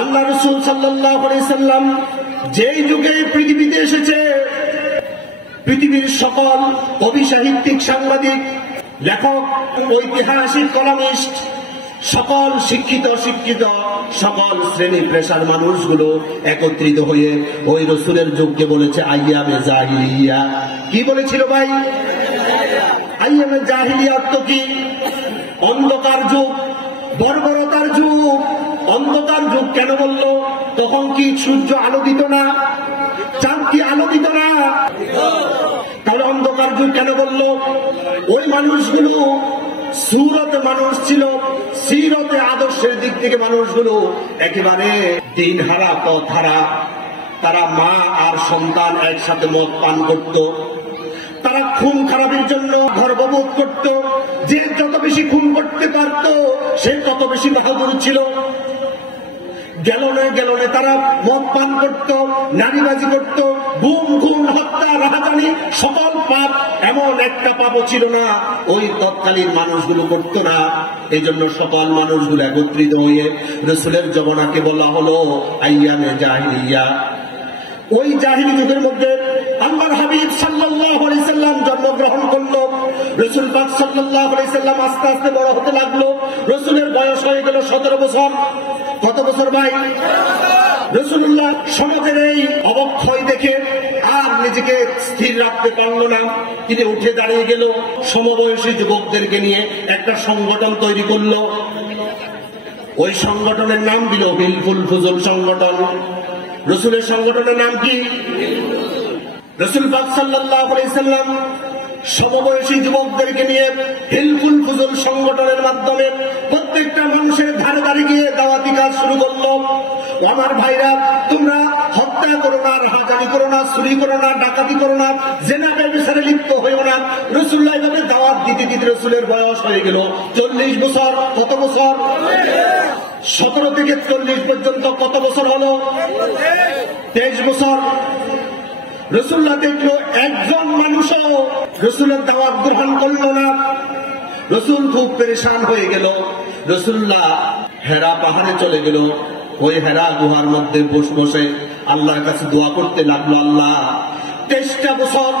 আল্লাহ রাসূল সাল্লাল্লাহু আলাইহি সাল্লাম যেই যুগে পৃথিবীতে এসেছে, পৃথিবীর সকল কবি, সাহিত্যিক, সাংবাদিক, লেখক, ঐতিহাসিক, কলামিস্ট, সকল শিক্ষিত অশিক্ষিত সকল শ্রেণী পেশার মানুষগুলো একত্রিত হয়ে ওই রাসূলের যুগকে বলেছে আইয়ামে জাহিলিয়া। কি বলেছিল ভাই? আইয়ামে জাহিলিয়া অর্থ কি? অন্ধকার যুগ, বর্বরতার যুগ। অন্ধকার যুগ কেন বললো? তখন কি সূর্য আলো দিত না? চাঁদ কি আলো দিত না? তাহলে অন্ধকার যুগ কেন বললো? ওই মানুষগুলো সুরতে মানুষ ছিল, সিরতে আদর্শের দিক থেকে মানুষগুলো একেবারে দিনহারা, পথহারা। তারা মা আর সন্তান একসাথে মদ পান করত। তারা খুন খারাপের জন্য গর্ববোধ করত। যে যত বেশি খুন করতে পারত সে তত বেশি বাহাদুর ছিল। গ্যালনে গ্যালনে তারা মদ পান করত, নারীবাজি করত, গুম, খুন, হত্যা, রাহাজানি, সকল পাপ। এমন একটা পাপও ছিল না ওই তৎকালীন মানুষগুলো করত না। এই জন্য সকল মানুষগুলো একত্রিত হয়ে রাসূলের জমানাকে বলা হলো আইয়ামে জাহিলিয়া। ওই জাহিলি যুগের মধ্যে আল্লাহর হাবিব সাল্লাল্লাহু আলাইহি সাল্লাম জন্মগ্রহণ করলো। রাসূল পাক সাল্লাল্লাহু আলাইহি সাল্লাম আস্তে আস্তে বড় হতে লাগলো। রাসূলের বয়স হয়ে গেল 17 বছর। কত বছর ভাই? রাসূলুল্লাহ সমাজের এই অবক্ষয় দেখে আর নিজেকে স্থির রাখতে পারলো না। তিনি উঠে দাঁড়িয়ে গেল, সমবয়সী যুবকদেরকে নিয়ে একটা সংগঠন তৈরি করলো। ওই সংগঠনের নাম দিল হিলফুল ফুজুল সংগঠন। রাসূলের সংগঠনের নাম কি? রাসূল পাক সাল্লাল্লাহু আলাইহি সাল্লাম সমবয়সী যুবকদেরকে নিয়ে হিলফুল ফুজুল সংগঠনের মাধ্যমে প্রত্যেকটা মানুষের ধারে ধারে গিয়ে দাওয়াতি কাজ শুরু করলো। আমার ভাইরা, তোমরা হত্যা করো না, রাহাজানি করো না, চুরি করো না, ডাকাতি করো না, জেনা ব্যভিচারে লিপ্ত হইও না। রাসূলুল্লাহ এভাবে দাওয়াত দিতে দিতে রাসূলের বয়স হয়ে গেল 40 বছর। কত বছর? 17 থেকে 40 পর্যন্ত কত বছর হলো? 23 বছর। রাসূলুল্লাহ দেখলো একজন মানুষও রাসূলের দাওয়াত গ্রহণ করলো না। রাসূল খুব পেরেশান হয়ে গেল। রাসূলুল্লাহ হেরা পাহাড়ে চলে গেল। ওই হেরা গুহার মধ্যে বসে বসে আল্লাহর কাছে দোয়া করতে লাগলো, আল্লাহ 23টা বছর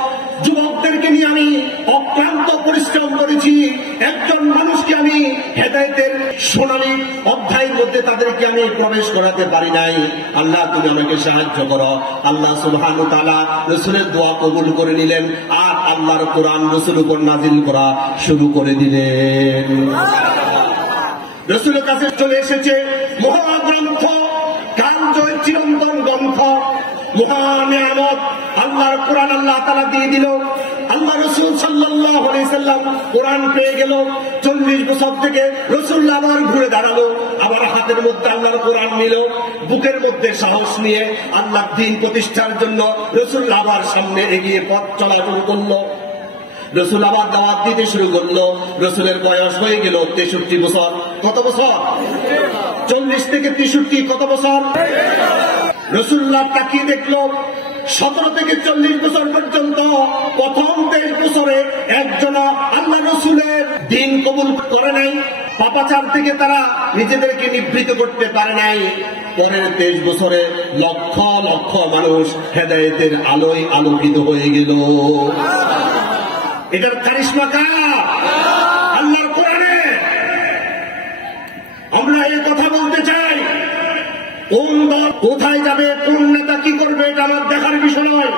যুবকদেরকে নিয়ে আমি অক্লান্ত পরিশ্রম করেছি। একজন মানুষকে আমি হেদায়েতের সোনালী অধ্যায়ের মধ্যে তাদেরকে আমি প্রবেশ করাতে পারি নাই। আল্লাহ, তুমি আমাকে সাহায্য করো। আল্লাহ সুবহানাহু ওয়া তাআলা রাসূলের দোয়া কবুল করে নিলেন আর আল্লাহর কোরআন রাসূলের উপর নাযিল করা শুরু করে দিলেন। রাসূলের কাছে চলে এসেছে মহাগ্রন্থ, কালজয়ী চিরন্তন গ্রন্থ, মহানিয়ামত আল্লাহর কোরআন আল্লাহ তাআলা দিয়ে দিল। আল্লাহ রাসূল সাল্লাল্লাহু আলাইহি সাল্লাম কোরআন পেয়ে গেল। 40 বছর থেকে রাসূলুল্লাহ আবার ঘুরে দাঁড়ালো, আবার হাতের মধ্যে আল্লাহর কোরআন নিল। বুকের মধ্যে সাহস নিয়ে আল্লাহর দ্বীন প্রতিষ্ঠার জন্য রাসূলুল্লাহ আবার সামনে এগিয়ে পথ চলা শুরু করলো। রাসূল আবার দাওয়াত দিতে শুরু করলো। রাসূলের বয়স হয়ে গেল 63 বছর। কত বছর? 40 থেকে 63 কত বছর? রাসূলুল্লাহ তাকিয়ে দেখলো 17 থেকে 40 বছর পর্যন্ত প্রথম 23 বছরে একজন আল্লাহ রাসূলের দ্বীন কবুল করে নাই। পাপাচার থেকে তারা নিজেদেরকে নিবৃত করতে পারে নাই। পরের 23 বছরে লক্ষ লক্ষ মানুষ হেদায়েতের আলোয় আলোকিত হয়ে গেল। এটার কারিশমা কার? আল্লাহর কোরআনে। আমরা এই কথা বলতে চাই, কোন দল কোথায় যাবে, কোন নেতা কি করবে, এটা আমার দেখার বিষয় নয়।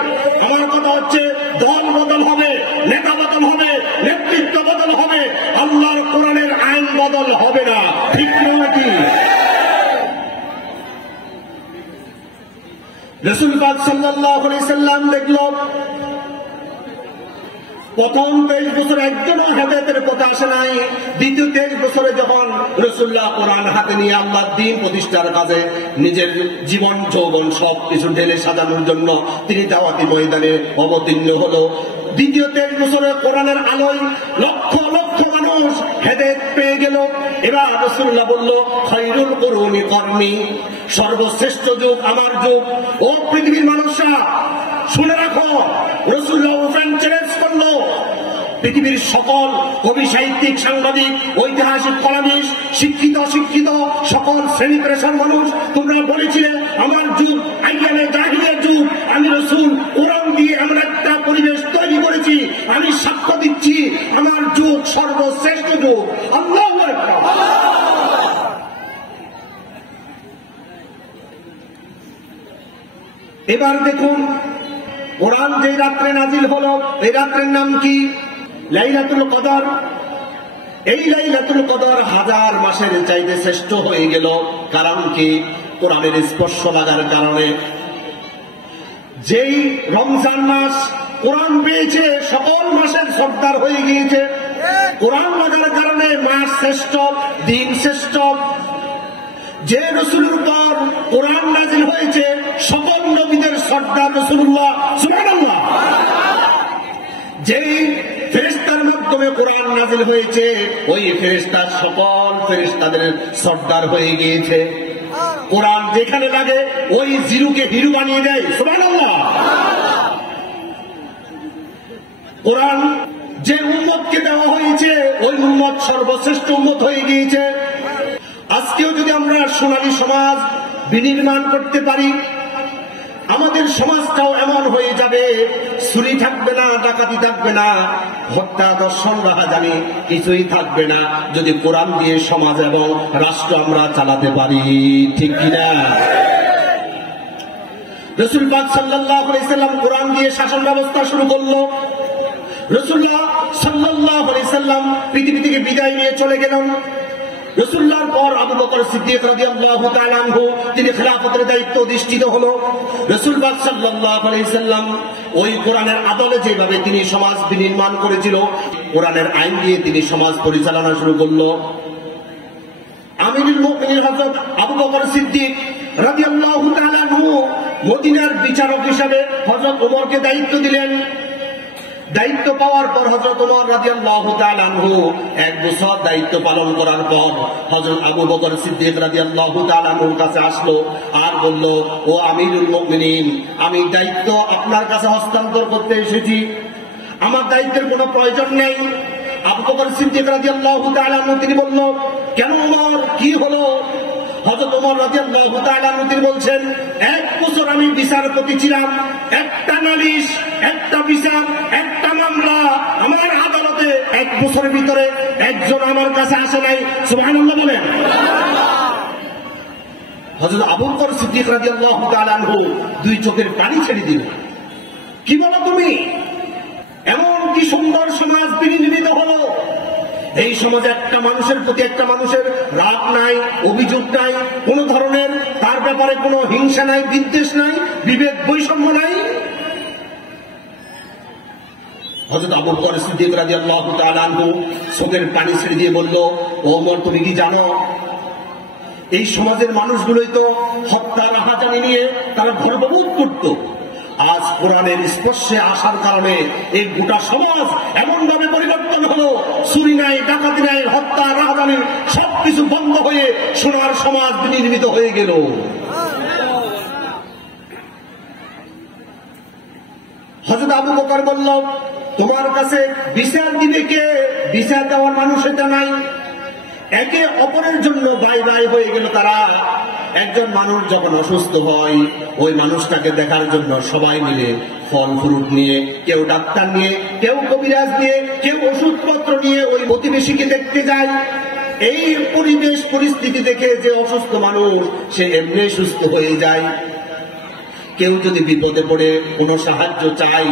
আমার কথা হচ্ছে দল বদল হবে, নেতা বদল হবে, নেতৃত্ব বদল হবে, আল্লাহর কোরআনের আইন বদল হবে না। ঠিক নাকি? রাসূল পাক সাল্লাল্লাহু আলাইহি সাল্লাম দেখল প্রথম 23 বছর একজনও হেদায়েতের পথে আসে নাই। দ্বিতীয় 23 বছরে যখন রাসূলুল্লাহ কোরআন হাতে নিয়ে আল্লাহর দ্বীন প্রতিষ্ঠার কাজে নিজের জীবন যৌবন সবকিছু ঢেলে সাজানোর জন্য তিনি দাওয়াতি ময়দানে অবতীর্ণ হলো। দ্বিতীয় 23 বছরে কোরআনের আলোয় লক্ষ লক্ষ মানুষ হেদায়েত পেয়ে গেল। এবার রাসূলুল্লাহ বলল, খায়রুল কুরুনি করনি, সর্বশ্রেষ্ঠ যুগ আমার যুগ। ও পৃথিবীর মানুষরা শুনে রাখো, রাসূলুল্লাহ ওপেন চ্যালেঞ্জ করলো, পৃথিবীর সকল কবি, সাহিত্যিক, সাংবাদিক, ঐতিহাসিক, কলামিস্ট, শিক্ষিত অশিক্ষিত সকল শ্রেণী পেশার মানুষ তোমরা বলেছিলে আমার যুগ আইয়ামে জাহিলিয়ার যুগ, আমি রাসূল কোরআন দিয়ে এমন একটা পরিবেশ তৈরি করেছি, আমি সাক্ষ্য দিচ্ছি আমার যুগ সর্বশ্রেষ্ঠ যুগ। আল্লাহু আকবার। এবার দেখুন কোরআন যে রাত্রে নাজিল হলো, এই রাত্রের নাম কি? লাইলাতুল কদর। এই লাইলাতুল কদর হাজার মাসের চাইতে শ্রেষ্ঠ হয়ে গেল। কারণ কি? কোরআনের স্পর্শ লাগার কারণে। যেই রমজান মাস কোরআন পেয়েছে সকল মাসের সর্দার হয়ে গিয়েছে। কোরআন লাগার কারণে মাস শ্রেষ্ঠ, দিন শ্রেষ্ঠ। যে রাসূলের উপর কোরআন নাযিল হয়েছে সকল নবীদের সর্দার রাসূলুল্লাহ, সুবহানাল্লাহ। যেই ফেরেশতার মাধ্যমে কোরআন নাযিল হয়েছে ওই ফেরেশতার সকল ফেরেশতাদের সর্দার হয়ে গিয়েছে। কোরআন যেখানে লাগে ওই জিরুকে হিরু বানিয়ে দেয়, সুবহানাল্লাহ। কোরআন যে উম্মতকে দেওয়া হয়েছে ওই উম্মত সর্বশ্রেষ্ঠ উম্মত হয়ে গিয়েছে। আজকেও যদি আমরা সোনালী সমাজ বিনির্মাণ করতে পারি, আমাদের সমাজটাও এমন হয়ে যাবে, চুরি থাকবে না, ডাকাতি থাকবে না, হত্যা, দর্শন, রাহাজানি কিছুই থাকবে না, যদি কোরআন দিয়ে সমাজ এবং রাষ্ট্র আমরা চালাতে পারি। ঠিক কিনা? রাসূল পাক সাল্লাল্লাহু আলাইহি সাল্লাম কোরআন দিয়ে শাসন ব্যবস্থা শুরু করলো। রাসূলুল্লাহ সাল্লাল্লাহু আলাইহি সাল্লাম পৃথিবী থেকে বিদায় নিয়ে চলে গেলেন। রাসূলুল্লাহর পর আবু বকর সিদ্দিক রাদিয়াল্লাহু তাআলা আনহু তিনি খেলাফতের দায়িত্ব অধিষ্ঠিত হলো। রাসূল পাক সাল্লাল্লাহু আলাইহি সাল্লাম ওই কোরআনের আদলে যেভাবে তিনি সমাজ বিনির্মাণ করেছিল, কোরআনের আইন দিয়ে তিনি সমাজ পরিচালনা শুরু করলো। আমিরুল মুমিনিন হযরত আবু বকর সিদ্দিক রাদিয়াল্লাহু তাআলা আনহু মদিনার বিচারক হিসেবে হযরত ওমরকে দায়িত্ব দিলেন। দায়িত্ব পাওয়ার পর হযরত ওমর রাদিয়াল্লাহু তাআলা আনহু এক বছর দায়িত্ব পালন করার পর হযরত আবু বকর সিদ্দিক রাদিয়াল্লাহু তাআলা আনহুর কাছে আসলো আর বলল, ও আমিরুল মুমিনিন, আমি দায়িত্ব আপনার কাছে হস্তান্তর করতে এসেছি, আমার দায়িত্বের কোনো প্রয়োজন নেই। আবু বকর সিদ্দিক রাদিয়াল্লাহু তাআলা আনহু তিনি বলল, কেন ওমর, কি হলো? হযরত ওমর রাদিয়াল্লাহু তাআলা আনহু তিনি বলছেন, এক বছর আমি বিচারপতি ছিলাম, একটা নালিশ, একটা বিচার, একটা মামলা আমার আদালতে এক বছরের ভিতরে একজন আমার কাছে আসে নাই। সুবহানাল্লাহ বলেন। হযরত আবু বকর সিদ্দিক রাদিয়াল্লাহু তাআলা আনহু দুই চোখের পানি ছেড়ে দিল। কি বলো তুমি? এমন কি সুন্দর সমাজ বিনির্মিত হলো, এই সমাজে একটা মানুষের প্রতি একটা মানুষের রাগ নাই, অভিযোগ নাই, কোন ধরনের তার ব্যাপারে কোনো হিংসা নাই, বিদ্বেষ নাই, বিভেদ বৈষম্য নাই। হযরত আবু বকর সিদ্দিক রাদিয়াল্লাহু তাআলা আনহু চোখের পানি ছেড়ে দিয়ে বলল, ওমর, তুমি কি জানো এই সমাজের মানুষগুলোই তো হত্যা, রাহাজানি নিয়ে তারা গর্ববোধ করত। আজ কোরআনের স্পর্শে আসার কারণে এই গোটা সমাজ এমন ভাবে পরিবর্তন হলো, চুরি নাই, ডাকাতি নাই, হত্যা, রাহাজানি সবকিছু বন্ধ হয়ে সোনার সমাজ বিনির্মিত হয়ে গেল। হযরত আবু বকর বলল, তোমার কাছে বিচার দিবে কে? বিচার দেওয়ার মানুষ এটা নাই। একে অপরের জন্য বাই বাই হয়ে গেল তারা। একজন মানুষ যখন অসুস্থ হয় ওই মানুষটাকে দেখার জন্য সবাই মিলে ফল ফ্রুট নিয়ে, কেউ ডাক্তার নিয়ে, কেউ কবিরাজ নিয়ে, কেউ ওষুধপত্র নিয়ে ওই প্রতিবেশীকে দেখতে যায়। এই পরিবেশ পরিস্থিতি দেখে যে অসুস্থ মানুষ সে এমনি সুস্থ হয়ে যায়। কেউ যদি বিপদে পড়ে কোনো সাহায্য চায়,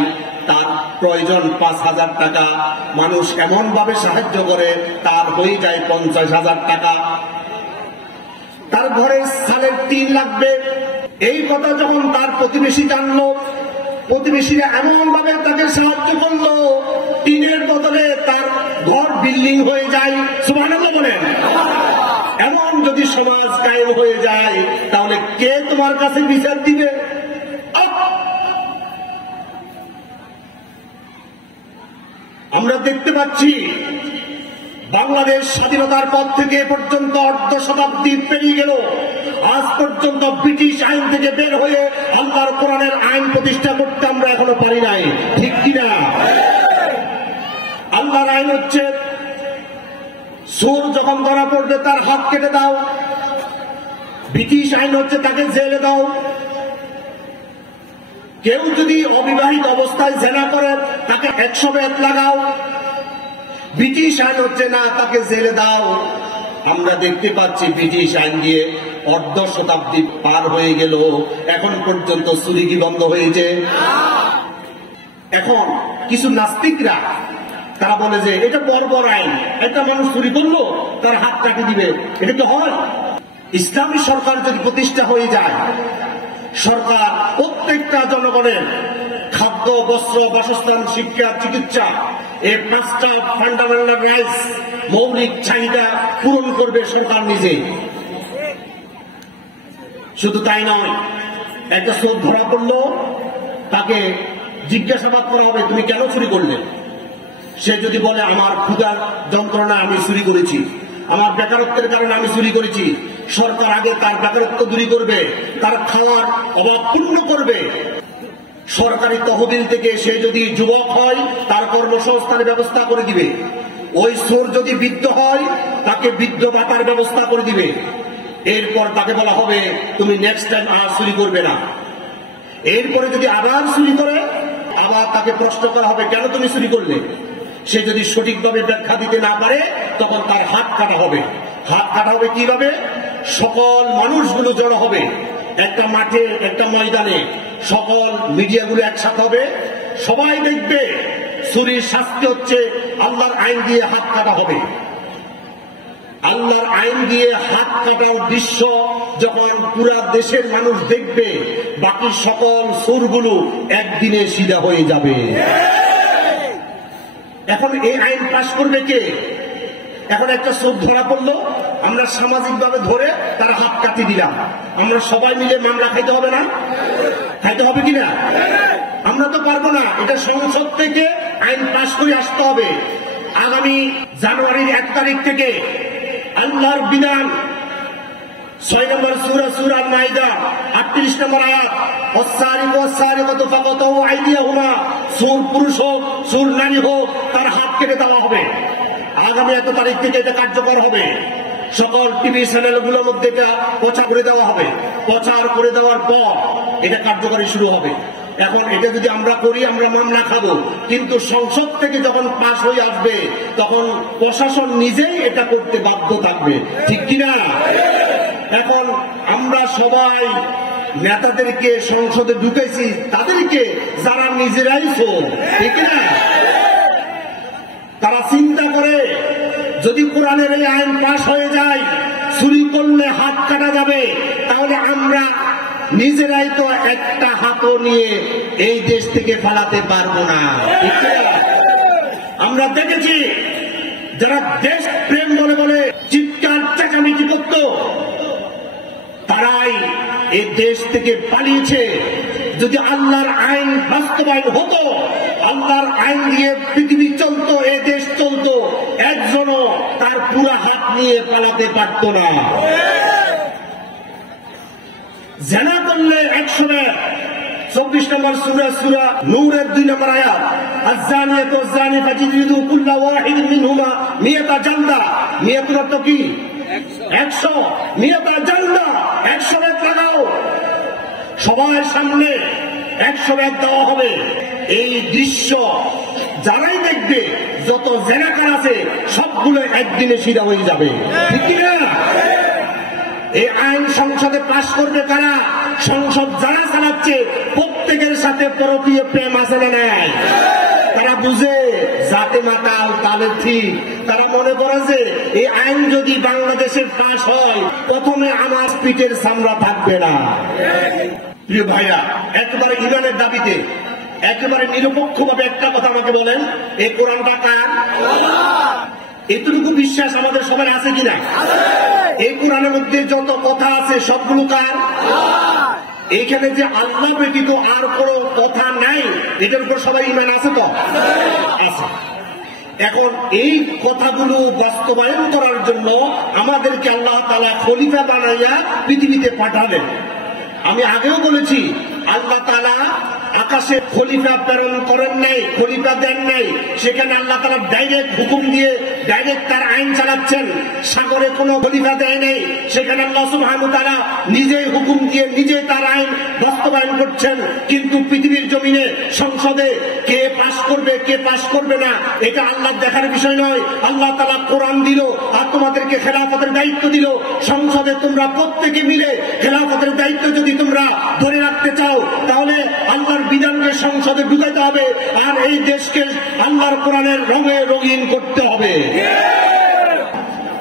তার প্রয়োজন 5,000 টাকা, মানুষ এমন ভাবে সাহায্য করে তার হয়ে যায় 50,000 টাকা। তার ঘরে সালের টিন লাগবে, এই কথা যখন তার প্রতিবেশী জানলো, প্রতিবেশীরা এমন ভাবে তাকে সাহায্য করলো, টিনের বদলে তার ঘর বিল্ডিং হয়ে যায়। সুবহানাল্লাহ বলেন। এমন যদি সমাজ কায়েম হয়ে যায় তাহলে কে তোমার কাছে বিচার দিবে? আমরা দেখতে পাচ্ছি বাংলাদেশ স্বাধীনতার পর থেকে পর্যন্ত অর্ধ শতাব্দী পেরিয়ে গেল, আজ পর্যন্ত ব্রিটিশ আইন থেকে বের হয়ে আল্লাহর কোরআনের আইন প্রতিষ্ঠা করতে আমরা এখনো পারি নাই। ঠিক কিনা? আল্লাহর আইন হচ্ছে চোর যখন ধরা পড়বে তার হাত কেটে দাও। ব্রিটিশ আইন হচ্ছে তাকে জেলে দাও। কেউ যদি অবিবাহিত অবস্থায় জেনা করে তাকে 100 বেত লাগাও। ব্রিটিশ আইন হচ্ছে না, তাকে জেলে দাও। আমরা দেখতে পাচ্ছি ব্রিটিশ আইন দিয়ে অর্ধ শতাব্দী পার হয়ে গেল, এখন পর্যন্ত চুরি কি বন্ধ হয়েছে? এখন কিছু নাস্তিকরা তারা বলে যে এটা বর্বর আইন, একটা মানুষ চুরি করলো তার হাত কাটি দিবে, এটা তো হয়? ইসলামী সরকার যদি প্রতিষ্ঠা হয়ে যায়, সরকার প্রত্যেকটা জনগণের খাদ্য, বস্ত্র, বাসস্থান, শিক্ষা, চিকিৎসা, এই 5টা ফান্ডামেন্টাল রাইটস, মৌলিক চাহিদা পূরণ করবে সরকার নিজে। শুধু তাই নয়, একটা চোর ধরা পড়লো তাকে জিজ্ঞাসাবাদ করা হবে, তুমি কেন চুরি করলে? সে যদি বলে আমার ক্ষুধার যন্ত্রণা, আমি চুরি করেছি, আমার বেকারত্বের কারণে আমি চুরি করেছি, সরকার আগে তার বেকারত্ব দূর করবে, তার খাওয়ার অভাব পূর্ণ করবে। সরকারি তহবিল থেকে সে যদি যুবক হয় তার কর্মসংস্থানের ব্যবস্থা করে দিবে। ওই চোর যদি বৃদ্ধ হয় তাকে বৃদ্ধ ভাতার ব্যবস্থা করে দিবে। এরপর তাকে বলা হবে তুমি নেক্সট টাইম আর চুরি করবে না। এরপরে যদি আবার চুরি করে, আবার তাকে প্রশ্ন করা হবে কেন তুমি চুরি করলে? সে যদি সঠিকভাবে ব্যাখ্যা দিতে না পারে তখন তার হাত কাটা হবে। হাত কাটা হবে কিভাবে? সকল মানুষগুলো জড়ো হবে একটা মাঠে, একটা ময়দানে, সকল মিডিয়াগুলো একসাথে হবে, সবাই দেখবে চুরির শাস্তি হচ্ছে আল্লাহর আইন দিয়ে হাত কাটা হবে। আল্লাহর আইন দিয়ে হাত কাটার দৃশ্য যখন পুরা দেশের মানুষ দেখবে, বাকি সকল চোরগুলো একদিনে সিধা হয়ে যাবে। এখন এই আইন পাশ করবে কে? এখন একটা চোর ধরা পড়লো, আমরা সামাজিক ভাবে ধরে তার হাত কাটি দিলাম, আমরা সবাই মিলে মামলা খাইতে হবে না? খাইতে হবে কিনা? আমরা তো পারবো না, এটা সংসদ থেকে আইন পাশ করে আসতে হবে। আগামী জানুয়ারির 1 তারিখ থেকে আল্লাহর বিধান 6 নম্বর সূরা, সূরা মাইদা 38 নম্বর আয়াত, ওয়াসারিকু ওয়াসারিকাতু ফাকাতু আইদিয়াহুমা, চোর পুরুষ হোক, চোর নারী হোক, তার হাত কেটে দেওয়া হবে। আগামী 1 তারিখ থেকে এটা কার্যকর হবে। সকল টিভি চ্যানেলগুলোর মধ্যে এটা প্রচার করে দেওয়া হবে। প্রচার করে দেওয়ার পর এটা কার্যকরী শুরু হবে। এখন এটা যদি আমরা করি আমরা মামলা খাবো, কিন্তু সংসদ থেকে যখন পাশ হয়ে আসবে তখন প্রশাসন নিজেই এটা করতে বাধ্য থাকবে, ঠিক কিনা? এখন আমরা সবাই নেতাদেরকে সংসদে ঢুকেছি তাদেরকে যারা নিজেরাই চোর, ঠিক না? তারা চিন্তা করে যদি কোরআনের এই আইন পাশ হয়ে যায়, চুরি করলে হাত কাটা যাবে, তাহলে আমরা নিজেরাই তো একটা হাতও নিয়ে এই দেশ থেকে পালাতে পারবো না, ঠিক না? আমরা দেখেছি যারা দেশ প্রেম বলে বলে চিৎকার চেঁচামেচি করত, তারাই এই দেশ থেকে পালিয়েছে। যদি আল্লাহর আইন বাস্তবায়ন হতো, আল্লাহর আইন দিয়ে পৃথিবী চলতো, এ দেশ চলতো, একজনও তার পুরা হাত নিয়ে পালাতে পারত না। জেনা করলে 100 বেত, 24 নম্বর সূরা, সূরা নূরের 2 নম্বর আয়াত, আয-যানিয়াতু ওয়াজ-যানি ফাজলিদু কুল্লা ওয়াহিদিন মিনহুমা মিয়াতা জালদা। মিয়াতুর অর্থ কি? 100। মিয়াতা জালদা, 100 বেত লাগাও। সবার সামনে 100 বেত দেওয়া হবে। এই দৃশ্য যারাই দেখবে, যত জেনাকার আছে সবগুলো একদিনে সিধা হয়ে যাবে, ঠিক না? এই আইন সংসদে পাশ করবে কারা? সংসদ যারা চালাচ্ছে প্রত্যেকের সাথে পরকীয় প্রেম আছে না নাই? তারা বুঝে জাতে মাতাল তাদের ঠিক। তারা মনে করে যে এই আইন যদি বাংলাদেশের পাশ হয়, প্রথমে আমার পিঠের চামড়া থাকবে না। প্রিয় ভাইয়া, একেবারে ইমানের দাবিতে একেবারে নিরপেক্ষ ভাবে একটা কথা আমাকে বলেন, এই কোরআনটা কার? এতটুকু বিশ্বাস আমাদের সবার আছে কিনা? এই কোরআনের মধ্যে যত কথা আছে সবগুলো কার? এইখানে যে আল্লাহ ব্যতীত আর কোন কথা নাই, এটার উপর সবাই ঈমান আছে তো? আছে। এখন এই কথাগুলো বাস্তবায়ন করার জন্য আমাদেরকে আল্লাহ তাআলা খলিফা বানাইয়া পৃথিবীতে পাঠালেন। আমি আগেও বলেছি আল্লাহ তাআলা আকাশে খলিফা প্রেরণ করেন নাই, খলিফা দেন নাই, সেখানে আল্লাহ তাআলা ডাইরেক্ট হুকুম দিয়ে ডাইরেক্ট তার আইন চালাচ্ছেন। সাগরে কোনো খলিফা দেয় নাই, সেখানে আল্লাহ সুবহানাহু ওয়া তাআলা নিজেই হুকুম দিয়ে নিজেই তার আইন বাস্তবায়ন করছেন। কিন্তু পৃথিবীর জমিনে সংসদে কে পাশ করবে কে পাশ করবে না এটা আল্লাহ দেখার বিষয় নয়। আল্লাহ তাআলা কোরআন দিল আর তোমাদেরকে খেলাফতের দায়িত্ব দিল। সংসদে তোমরা প্রত্যেকে মিলে খেলাফতের দায়িত্ব যদি তোমরা ধরে রাখতে চাও তাহলে আল্লাহর বিধানকে সংসদে ঢুকাইতে হবে আর এই দেশকে আল্লাহর কোরআনের রঙে রঙিন করতে হবে।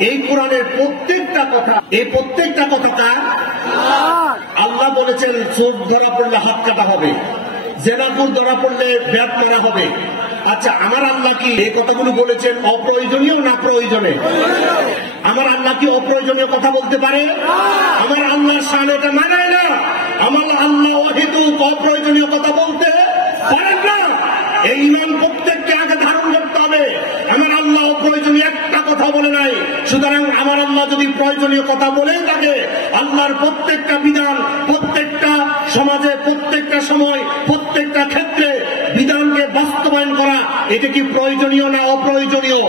এই কোরআনের প্রত্যেকটা কথা, এই প্রত্যেকটা কথা কার? আল্লাহ বলেছেন চোর ধরা পড়লে হাত কাটা হবে, জেনাপুর ধরা পড়লে ব্যাট মারা হবে। আচ্ছা, আমার আল্লাহ কি এই কথাগুলো বলেছেন অপ্রয়োজনীয় না প্রয়োজনে? আমার আল্লাহ কি অপ্রয়োজনীয় কথা বলতে পারে? আমার আল্লাহর শান এটা মানায় না। আমার আল্লাহ অহেতুক অপ্রয়োজনীয় কথা বলতে পারেন না। এই ঈমান প্রত্যেককে আগে ধারণ করতে হবে। আমার আল্লাহ অপ্রয়োজনীয় একটা কথা বলে নাই। সুতরাং আমার আল্লাহ যদি প্রয়োজনীয় কথা বলেই থাকে, আল্লাহর প্রত্যেকটা বিধান প্রত্যেকটা সমাজে প্রত্যেকটা সময় প্রত্যেকটা ক্ষেত্রে বিধানকে বাস্তবায়ন করা এটা কি প্রয়োজনীয় না অপ্রয়োজনীয়?